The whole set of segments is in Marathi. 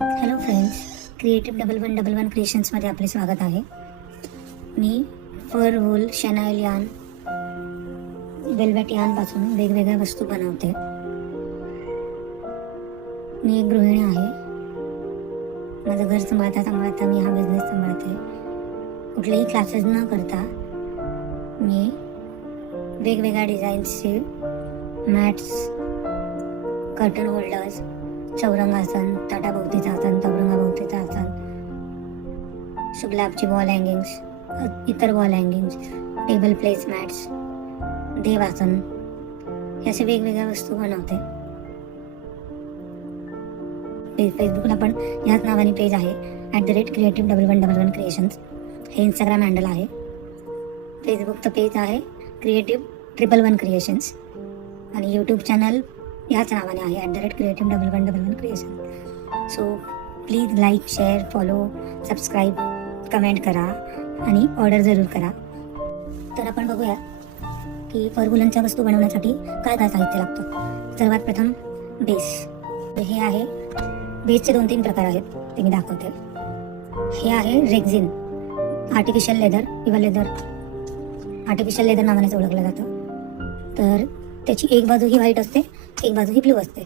हॅलो फ्रेंड्स, क्रिएटिव्ह 1111 क्रिएशन्समध्ये आपले स्वागत आहे. मी फर वूल, शनाईल यान, वेल्वेट यानपासून वेगवेगळ्या वस्तू बनवते. मी एक गृहिणी आहे. माझं घर सांभाळता सांभाळता मी हा बिझनेस सांभाळते. कुठलेही क्लासेस न करता मी वेगवेगळ्या डिझाईन्सचे मॅट्स, कर्टन होल्डर्स, चौरंगासन, ताटाभोवतीचं आसन, चौरंगाभोवतीचं आसन, शुगलाबची वॉल हँगिंग्स, इतर वॉल हँगिंग्स, टेबल प्लेसमॅट्स, देवासन, हे असे वेगवेगळ्या वस्तू बनवते. फेसबुकला पण ह्याच नावाने पेज आहे @creative 1111 क्रिएशन्स. हे इंस्टाग्राम हँडल आहे. फेसबुकचं पेज आहे क्रिएटिव्ह 111 क्रिएशन्स आणि यूट्यूब चॅनल याच नावाने आहे @creative 1111 creation. So please like, share, follow, subscribe, comment करा आणि ऑर्डर जरूर करा. तर आपण बघूया की फरवुलनच्या वस्तू बनवण्यासाठी काय काय साहित्य लागतं. सर्वात प्रथम बेस. हे आहे, बेसचे 2-3 प्रकार आहेत, ते मी दाखवते. हे आहे रेक्झिन, आर्टिफिशियल लेदर किंवा आर्टिफिशियल लेदर नावानेच ओळखलं जातं. तर त्याची एक बाजू ही व्हाईट असते, एक बाजू ही ब्लू असते.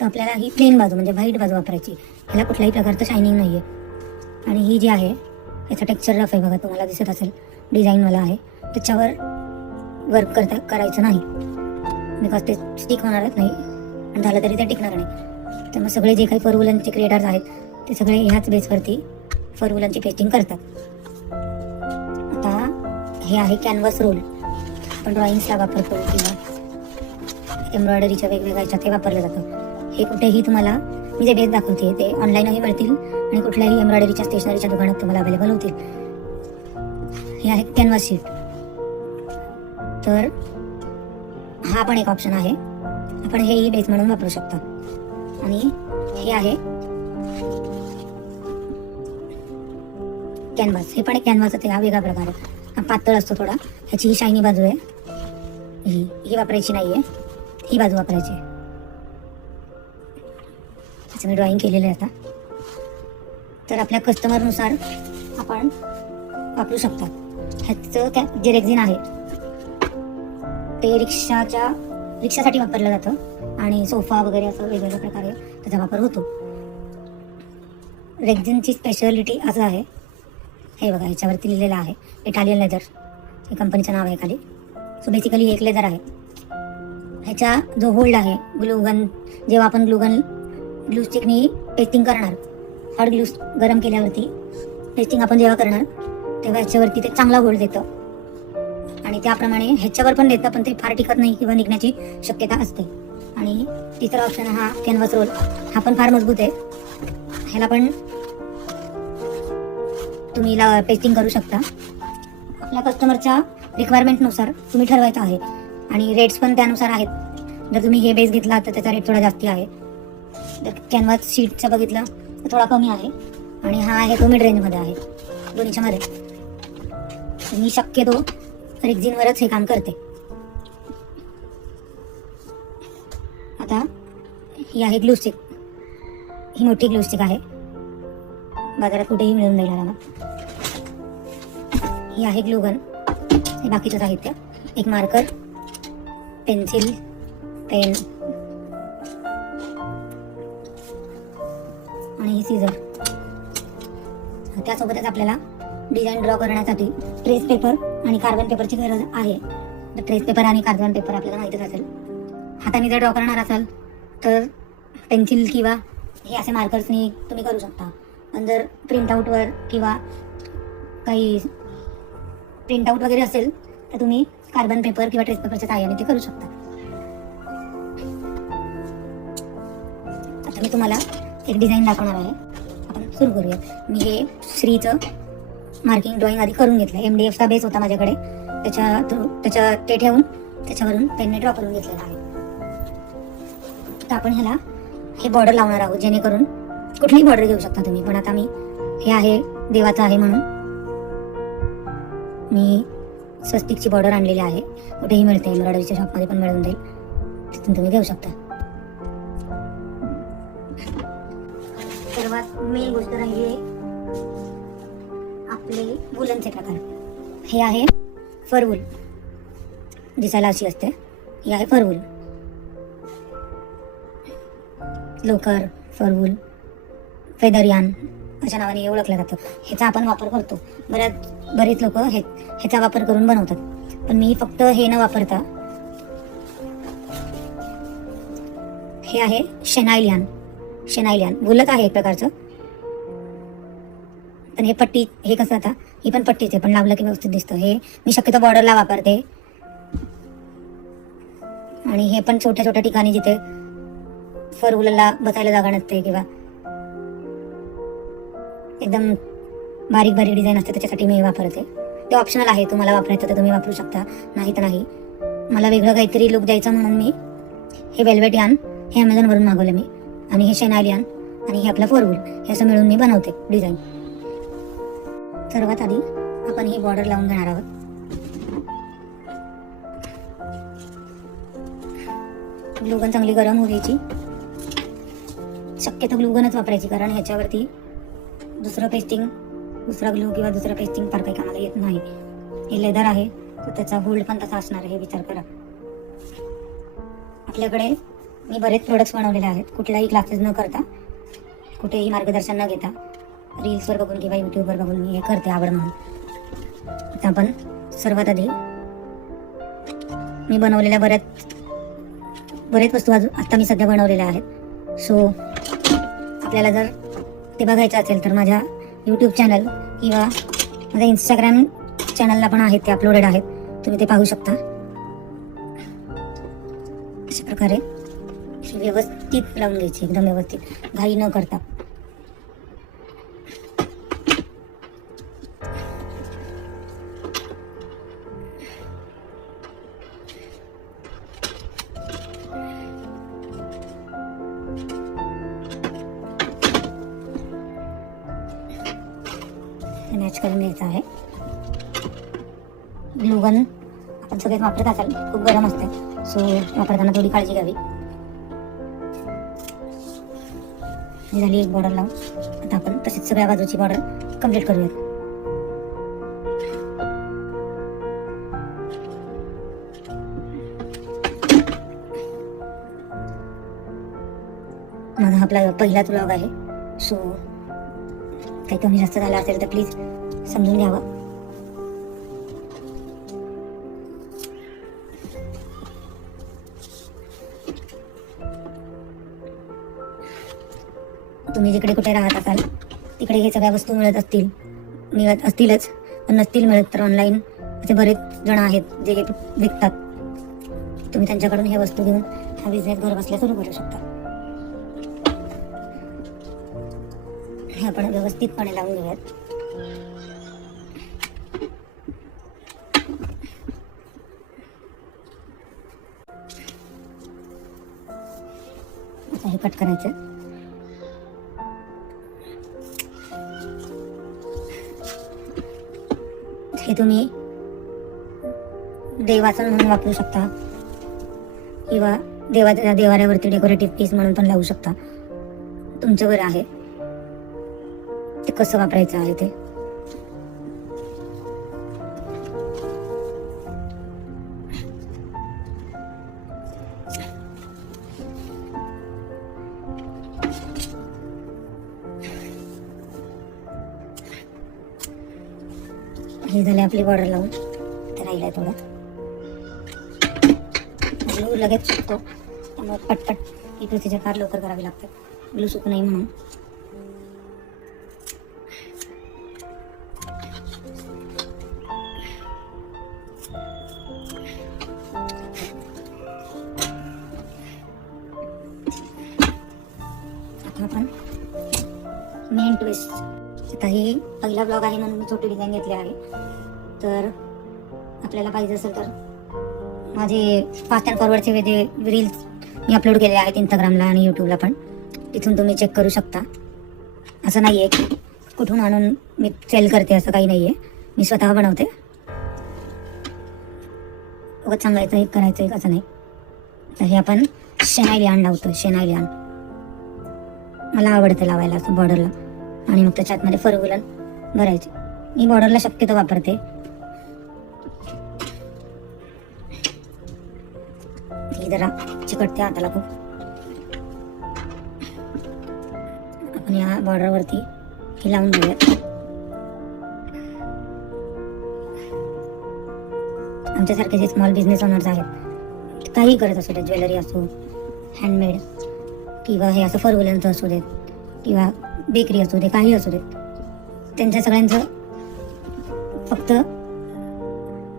तर आपल्याला ही प्लेन बाजू म्हणजे व्हाईट बाजू वापरायची. ह्याला कुठल्याही प्रकारचं शायनिंग नाही आहे. आणि ही जी आहे याचं टेक्स्चर रफ आहे बघा, तुम्हाला दिसत असेल, डिझाईनवाला आहे. त्याच्यावर वर्क करायचं नाही, बिकॉज ते स्टिक होणारच नाही आणि झालं तरी ते टिकणार नाही. त्यामुळे सगळे जे काही फरवुलनचे क्रिएटर्स आहेत ते सगळे ह्याच बेसवरती फरवुलनची पेस्टिंग करतात. आता हे आहे कॅनव्हास रोल. आपण ड्रॉइंग्सला वापरतो किंवा एम्ब्रॉयडरीच्या वेगवेगळ्या ह्याच्यात हे वापरलं जातं. हे कुठेही तुम्हाला, मी जे बेस दाखवते ते ऑनलाईनही मिळतील आणि कुठल्याही एम्ब्रॉयडरीच्या स्टेशनरीच्या दुकानात तुम्हाला अवेलेबल होतील. हे आहे कॅनव्हास शीट. तर हा पण एक ऑप्शन आहे, आपण हेही बेस म्हणून वापरू शकता. आणि हे आहे कॅनव्हास. हे पण एक कॅनव्हासच आहे, हा वेगळा प्रकार आहे. हा पातळ असतो थोडा. ह्याची ही शायनी बाजू आहे, ही वापरायची नाही आहे, ही बाजू वापरायची. त्याचं मी ड्रॉइंग केलेलं आहे आता. तर आपल्या कस्टमरनुसार आपण वापरू शकता. ह्याचं जे रेक्झिन आहे ते रिक्षासाठी वापरलं जातं आणि सोफा वगैरे असं वेगवेगळ्या प्रकारे त्याचा वापर होतो. रेक्झिनची स्पेशालिटी असं आहे, हे बघा ह्याच्यावरती लिहिलेलं आहे इटालियन लेदर, हे कंपनीचं नाव आहे खाली. सो बेसिकली एक लेदर आहे. ह्याचा जो होल्ड आहे, ग्लूगन, जेव्हा आपण ग्लू स्टिकनी पेस्टिंग करणार, हॉट ग्लू गरम केल्यावरती पेस्टिंग आपण जेव्हा करणार तेव्हा ह्याच्यावरती ते चांगला होल्ड देतं आणि त्याप्रमाणे ह्याच्यावर पण देतं, पण ते फार टिकत नाही किंवा निघण्याची शक्यता असते. आणि तिसरा ऑप्शन हा कॅनव्हास रोल. हा पण फार मजबूत आहे. ह्याला पण तुम्ही पेस्टिंग करू शकता. आपल्या कस्टमरच्या रिक्वायरमेंटनुसार तुम्ही ठरवायचं आहे आणि रेट्स पण त्यानुसार आहेत. जर तुम्ही हे बेस घेतला तर त्याचा रेट थोडा जास्ती आहे. जर कॅनव्हास शीटचा बघितला तर थोडा कमी आहे आणि हा आहे तो मिड रेंजमध्ये आहे, दोन्हीच्या मध्ये. मी शक्यतो रेक्झिनवरच हे काम करते. आता ही आहे ग्लू स्टिक. ही मोठी ग्लू स्टिक आहे, बाजारात कुठेही मिळून जाईल आरामात. ही आहे ग्लूगन. हे बाकीचं साहित्य, एक मार्कर, पेन्सिल, पेन आणि ही सीझर. त्यासोबतच आपल्याला डिझाईन ड्रॉ करण्यासाठी ट्रेस पेपर आणि कार्बन पेपरची गरज आहे. तर ट्रेस पेपर आणि कार्बन पेपर आपल्याला माहितीच असेल. हाताने जर ड्रॉ करणार असाल तर पेन्सिल किंवा हे असे मार्कर्सनी तुम्ही करू शकता. पण जर प्रिंटआउटवर किंवा काही प्रिंटआउट वगैरे असेल तर तुम्ही कार्बन पेपर किंवा ट्रेस पेपरच्या सहाय्याने ते करू शकता. आता मी तुम्हाला एक डिझाईन दाखवणार आहे. आपण सुरू करूया. मी हे श्रीचं मार्किंग ड्रॉइंग आधी करून घेतलं. MDFचा बेस होता माझ्याकडे, ते ठेवून त्याच्यावरून पेनने ड्रॉ करून घेतलेला आहे. तर आपण ह्याला हे बॉर्डर लावणार आहोत, जेणेकरून कुठलीही बॉर्डर घेऊ शकता तुम्ही. पण आता मी हे आहे देवाचं आहे म्हणून मी स्वस्तिकची बॉर्डर आणलेली आहे. कुठेही मिळते, एम्ब्रॉयडरीच्या शॉपमध्ये पण मिळून जाईल, तिथून तुम्ही घेऊ शकता. सर्वात मेन गोष्ट राहिली आहे आपले वुलनचे प्रकार. हे आहे फरवूल, दिसायला अशी असते. ही आहे फरवूल, लोकर, फरवूल, फेदरयान अशा नावाने ओळखलं जातं. ह्याचा आपण वापर करतो. बरेच लोक ह्याचा वापर करून बनवतात, पण मी फक्त हे न वापरता हे आहे शेनाइलियान. वुलच आहे एक प्रकारचं, पण हे पट्टी, हे कसं आता ही पण पट्टीच आहे, पण लावलं की व्यवस्थित दिसतं. हे मी शक्यतो बॉर्डरला वापरते, आणि हे पण छोट्या छोट्या ठिकाणी जिथे फरवूलला बसायला जागा नसते किंवा एकदम बारीक बारीक डिझाईन असते त्याच्यासाठी मी वापरते. ते ऑप्शनल आहे, तुम्हाला वापरायचं तर तुम्ही वापरू शकता, नाही तर नाही. मला वेगळं काहीतरी लुक द्यायचं म्हणून मी हे वेल्वेट यान हे अमेझॉनवरून मागवलं मी, आणि हे शेनाइलियान आणि हे आपलं फरवूल, हे असं मिळून मी बनवते डिझाईन. सर्वात आधी आपण ही बॉर्डर लावून घेणार आहोत. ग्लूगन चांगली गरम होऊ द्यायची. शक्यतो ग्लूगनच वापरायची, कारण ह्याच्यावरती दुसरा ग्लू किंवा दुसरा पेस्टिंग फार काही कामाला येत नाही. हे लेदर आहे तर त्याचा होल्ड पण तसा असणार आहे, हे विचार करा. आपल्याकडे मी बरेच प्रोडक्ट्स बनवलेले आहेत, कुठलाही क्लासेस न करता, कुठेही मार्गदर्शन न घेता, रील्सवर बघून किंवा यूट्यूबवर बघून मी हे करते आवड म्हणून. आता आपण सर्वात आधी मी बनवलेल्या बरेच वस्तू आता मी सध्या बनवलेल्या आहेत. सो आपल्याला जर ते बघायचं असेल तर माझ्या यूट्यूब चॅनल किंवा माझ्या इंस्टाग्राम चॅनलला पण आहेत, ते अपलोडेड आहेत, तुम्ही ते पाहू शकता. अशा प्रकारे व्यवस्थित लावून घ्यायची, एकदम व्यवस्थित, घाई न करता. मॅच करून घ्यायचं आहे. ग्लूगन आपण सगळेच वापरत असाल, खूप गरम असते, सो वापरताना थोडी काळजी घ्यावी. ही झाली एक बॉर्डर लावून. आता आपण तशीच सगळ्या बाजूची बॉर्डर कंप्लीट करूयात. माझा आपला पहिलाच व्लॉग आहे, सो काही कमी जास्त झाला असेल तर प्लीज समजून घ्यावं. तुम्ही जिकडे कुठे राहत असाल तिकडे हे सगळ्या वस्तू मिळत असतीलच, पण नसतील मिळत तर ऑनलाईन असे बरेच जण आहेत जे विकतात. तुम्ही त्यांच्याकडून हे वस्तू घेऊन हा बिझनेस घर बसल्या सुरू करू शकता. हे आपण व्यवस्थितपणे लावून घेऊयात. आता हे कट करायचं. हे तुम्ही देवासन म्हणून वापरू शकता किंवा देवाऱ्यावरती डेकोरेटिव्ह पीस म्हणून पण लावू शकता. तुमच्यावर आहे ते कसं वापरायचं आहे ते. हे झाले आपली बॉर्डर लावून. तर राहिलाय थोडा ग्लू लगेच सुकतो, त्यामुळे पटपट ही प्रोसिजर फार लवकर करावी लागते, ग्लू सुकू नाही म्हणून. आता आपण मेन ट्विस्ट. आता ही पहिला ब्लॉग आहे म्हणून मी छोटी डिझाईन घेतली आहे. तर आपल्याला पाहिजे असेल तर माझे फास्ट अँड फॉरवर्डचे वेगळे रील्स मी अपलोड केले आहेत इंस्टाग्रामला आणि यूट्यूबला पण, तिथून तुम्ही चेक करू शकता. असं नाही आहे की कुठून आणून मी सेल करते, असं काही नाही आहे, मी स्वतः बनवते. उगाच सांगायचं एक करायचं एक असं नाही. तर हे आपण शेनाइलियान लावतो. शेनाइलियान मला आवडतं लावायला असं बॉर्डरला, आणि मग त्याच्या आतमध्ये फर वुलन भरायचे. मी बॉर्डरला शक्यतो वापरते. ही जरा चिकटते हाताला खूप. आपण या बॉर्डरवरती ही लावून घेऊयात. आमच्यासारखे जे स्मॉल बिझनेस ओनर्स आहेत, काही करत असू देत, ज्वेलरी असो, हँडमेड, किंवा हे असं फर वुलनचं असू देत, किंवा बेकरी असू दे, काही असू देत, त्यांच्या सगळ्यांचं फक्त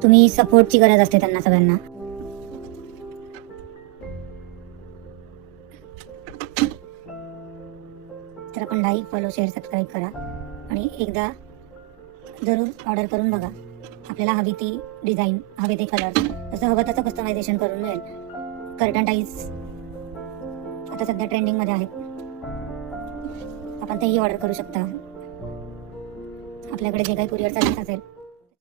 तुम्ही सपोर्टची गरज असते त्यांना सगळ्यांना. तर आपण लाईक, फॉलो, शेअर, सबस्क्राईब करा आणि एकदा जरूर ऑर्डर करून बघा. आपल्याला हवी ती डिझाईन, हवे ते कलर, जसं हवं तसं कस्टमायझेशन करून मिळेल. कर्टन टाईज आता सध्या ट्रेंडिंगमध्ये आहेत, आपण तेही ऑर्डर करू शकता. आपल्याकडे जे काही कुरिअर सर्व्हिस असेल